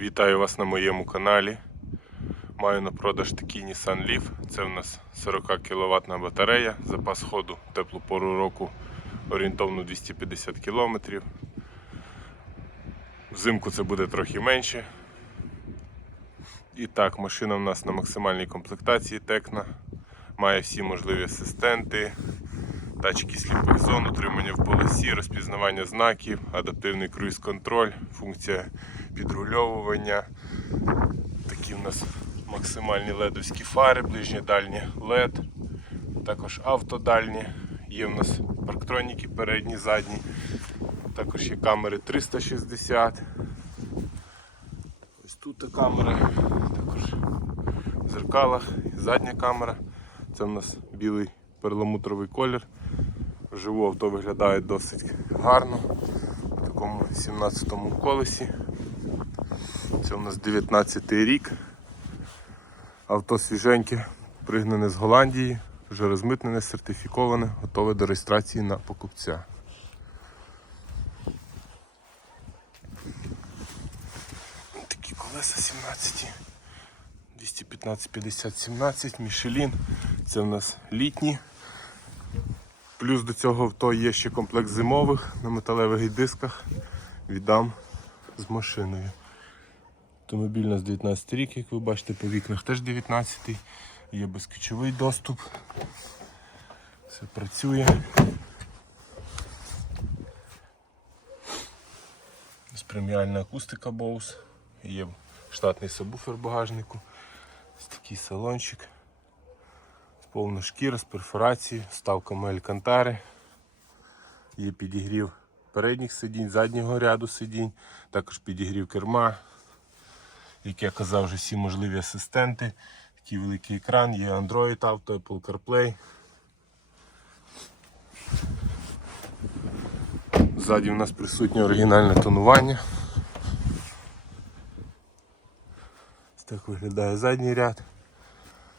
Вітаю вас на моєму каналі. Маю на продаж такий Nissan Leaf. Це в нас 40 кВт батарея, запас ходу теплу пору року орієнтовно 250 км. Взимку це буде трохи менше. І так, машина в нас на максимальній комплектації Текна. Має всі можливі асистенти, тачки сліпих зон, утримання в полосі, розпізнавання знаків, адаптивний круїз-контроль, функція підрульовування. Такі в нас максимальні ледовські фари, ближні дальні LED, також автодальні. Є в нас парктроніки передні, задні, також є камери 360. Ось тут камера, також в зеркалах, задня камера. Це в нас білий перламутровий колір. Вживу авто виглядає досить гарно. В такому 17-му колесі. Це у нас 19 рік. Авто свіженьке, пригнане з Голландії, вже розмитнене, сертифіковане, готове до реєстрації на покупця. Такі колеса 17. 215 50 17 Мішелін. Це у нас літні. Плюс до цього авто є ще комплект зимових на металевих дисках. Віддам з машиною. Автомобіль у нас 19 рік, як ви бачите, по вікнах теж 19 Є безключовий доступ. Все працює. Преміальна акустика Bose. Є штатний сабвуфер багажнику. Ось такий салончик. Повна шкіра з перфорацією, ставками алькантари. Є підігрів передніх сидінь, заднього ряду сидінь, також підігрів керма. Як я казав, вже всі можливі асистенти. Такий великий екран, є Android Auto, Apple CarPlay. Ззаді у нас присутнє оригінальне тонування. Ось так виглядає задній ряд.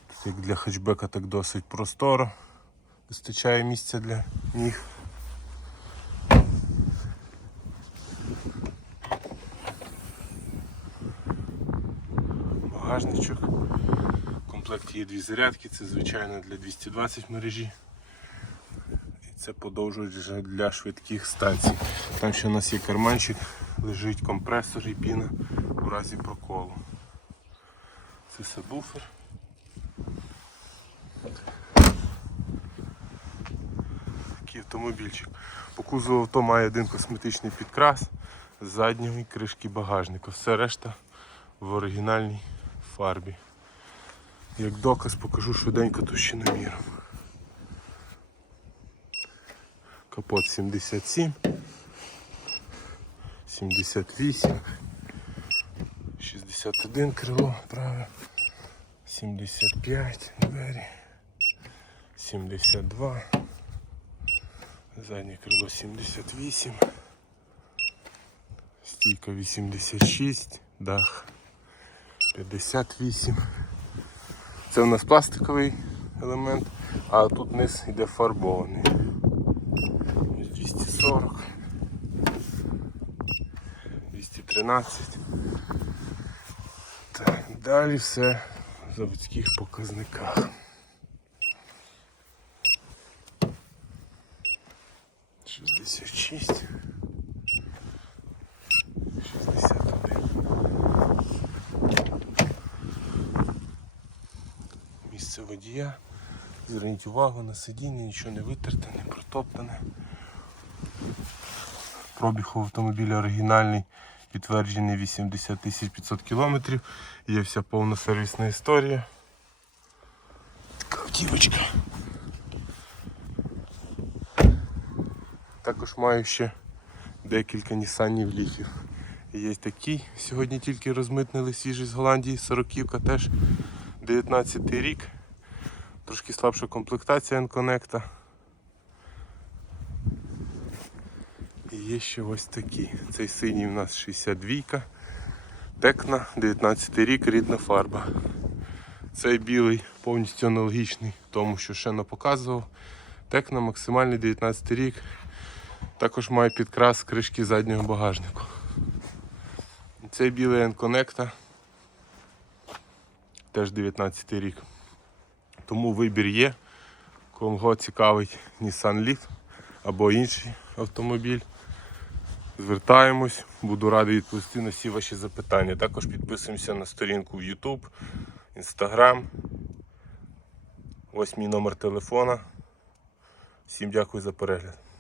Тут як для хетчбека так досить просторо. Вистачає місця для ніг. Багажничок. В комплекті є дві зарядки, це звичайно для 220 мережі. І це подовжувач вже для швидких станцій. Там ще у нас є карманчик, лежить компресор і піна у разі проколу. Це сабвуфер. Такий автомобільчик. По кузову авто має один косметичний підкрас з задньої кришки багажника. Все решта в оригінальній фарбі. Як доказ покажу швиденько товщиноміром. Капот 77, 78, 61 крило праве, 75 двері, 72, заднє крило 78, стійка 86, дах 58. Це у нас пластиковий елемент, а тут низ йде фарбований. 240, 213. Так, далі все в заводських показниках. Шістдесят шість. Шістдесят один. Місце водія. Зверніть увагу на сидіння, нічого не витерте, не протоптане. Пробіг у автомобіля оригінальний, підтверджений 80 500 кілометрів. Є вся повна сервісна історія. Така автівочка. Також маю ще декілька Нісанів ліфів. Є такий, сьогодні тільки розмитнили свіжий з Голландії, 40-ка теж 19 рік. Трошки слабша комплектація N-Connect. І є ще ось такі. Цей синій у нас 62-ка. Текна, 19 рік, рідна фарба. Цей білий повністю аналогічний тому, що ще не показував. Текна максимальний 19 рік. Також має підкрас кришки заднього багажнику. Це білий N-Connecta. Теж 19 рік. Тому вибір є. Кого цікавить Nissan Leaf або інший автомобіль. Звертаємось, буду радий відповісти на всі ваші запитання. Також підписуємося на сторінку в YouTube, Instagram. Ось мій номер телефона. Всім дякую за перегляд.